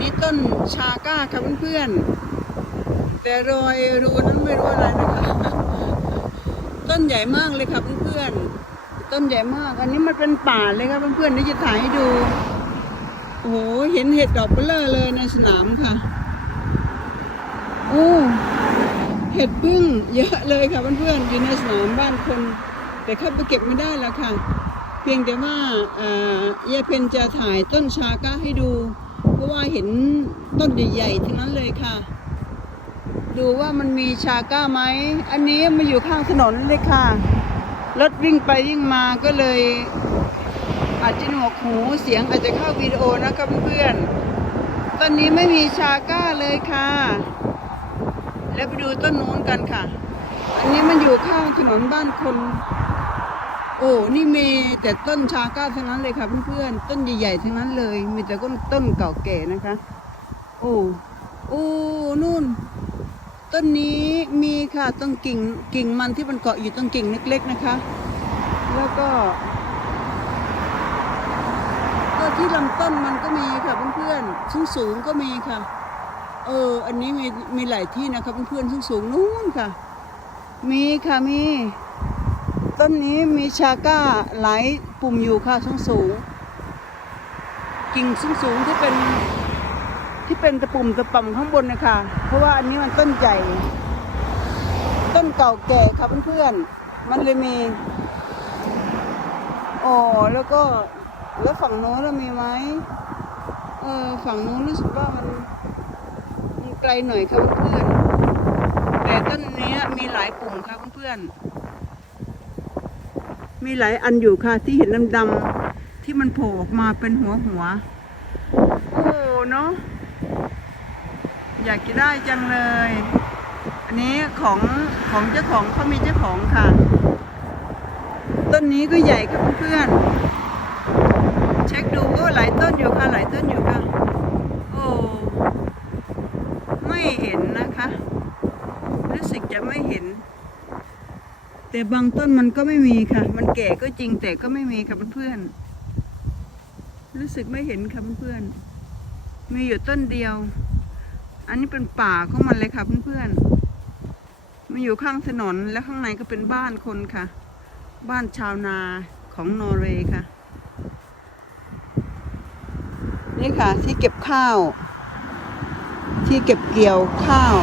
นี่ต้นชาก้าค่ะเพื่อนๆ แต่รอยรูนั้นไม่รู้อะไรนะคะ ต้นใหญ่มากเลยค่ะเพื่อนๆ ต้นใหญ่มาก อันนี้มันเป็นป่าเลยค่ะเพื่อนๆนี่จะถ่ายให้ดู โอ้โห เห็นเห็ดดอกเบลอเลยในสนามค่ะ โอ้เห็ดพึ่งเยอะเลยค่ะเพื่อนๆอยู่ในสนามบ้านคน แต่เข้าไปเก็บไม่ได้แล้วค่ะ เพียงแต่ว่าเอ่อยายเพนจะถ่ายต้นชาก้าให้ดู เพราะว่าเห็นต้นใหญ่ๆทั้งนั้นเลยค่ะ ดูว่ามันมีชาก้าไหม อันนี้มาอยู่ข้างถนนเลยค่ะ รถวิ่งไปวิ่งมาก็เลย อาจจะหนวกหูเสียงอาจจะเข้าวิดีโอนะครับเพื่อนๆตอนนี้ไม่มีชาก้าเลยค่ะ แล้วไปดูต้นนู้นกันค่ะ อันนี้มันอยู่ข้างถนนบ้านคน โอ้นี่มีแต่ต้นชาก้าทั้งนั้นเลยค่ะเพื่อนๆต้นใหญ่ๆทั้งนั้นเลย มีแต่ต้นต้นเก่าแก่นะคะ โอ้โอ้นู่น ต้นนี้มีค่ะต้นกิ่งกิ่งมันที่มันเกาะอยู่ต้นกิ่งเล็ก ๆนะคะ แล้วก็ก็ที่ลำต้นมันก็มีค่ะเพื่อนๆสูงสูงก็มีค่ะ เออ อันนี้มีมีหลายที่นะคะเพื่อนๆสูงสูงนู้นค่ะ มีค่ะมี ต้นนี้มีชาก้าหลายปุ่มอยู่ค่ะสูงสูง กิ่งสูงสูงที่เป็นที่เป็นตะปุ่มตะป่ำข้างบนนะคะ เพราะว่าอันนี้มันต้นใหญ่ ต้นเก่าแก่ค่ะเพื่อนๆ มันเลยมีอ๋อแล้วก็แล้วฝั่งโน้นเรามีไหมเออฝั่งโน้นรู้สึกว่ามันมันไกลหน่อยค่ะเพื่อนๆแต่ต้นนี้มีหลายปุ่มค่ะเพื่อนๆ มีหลายอันอยู่ค่ะ ที่เห็นดำๆที่มันโผล่ออกมาเป็นหัวหัว โอ้เนาะอยากจะได้จังเลย อันนี้ของของเจ้าของเขามีเจ้าของค่ะ ต้นนี้ก็ใหญ่ค่ะเพื่อนๆเช็คดูก็หลายต้นอยู่ค่ะหลายต้นอยู่ค่ะ โอ้ไม่เห็นนะคะรู้สึกจะไม่เห็น แต่บางต้นมันก็ไม่มีค่ะ มันแก่ก็จริงแต่ก็ไม่มีค่ะเพื่อนๆรู้สึกไม่เห็นค่ะเพื่อนๆมีอยู่ต้นเดียว อันนี้เป็นป่าของมันเลยค่ะเพื่อนๆมันอยู่ข้างถนนและข้างในก็เป็นบ้านคนค่ะ บ้านชาวนาของนอร์เวย์ค่ะ นี่ค่ะที่เก็บข้าว ที่เก็บเกี่ยวข้าว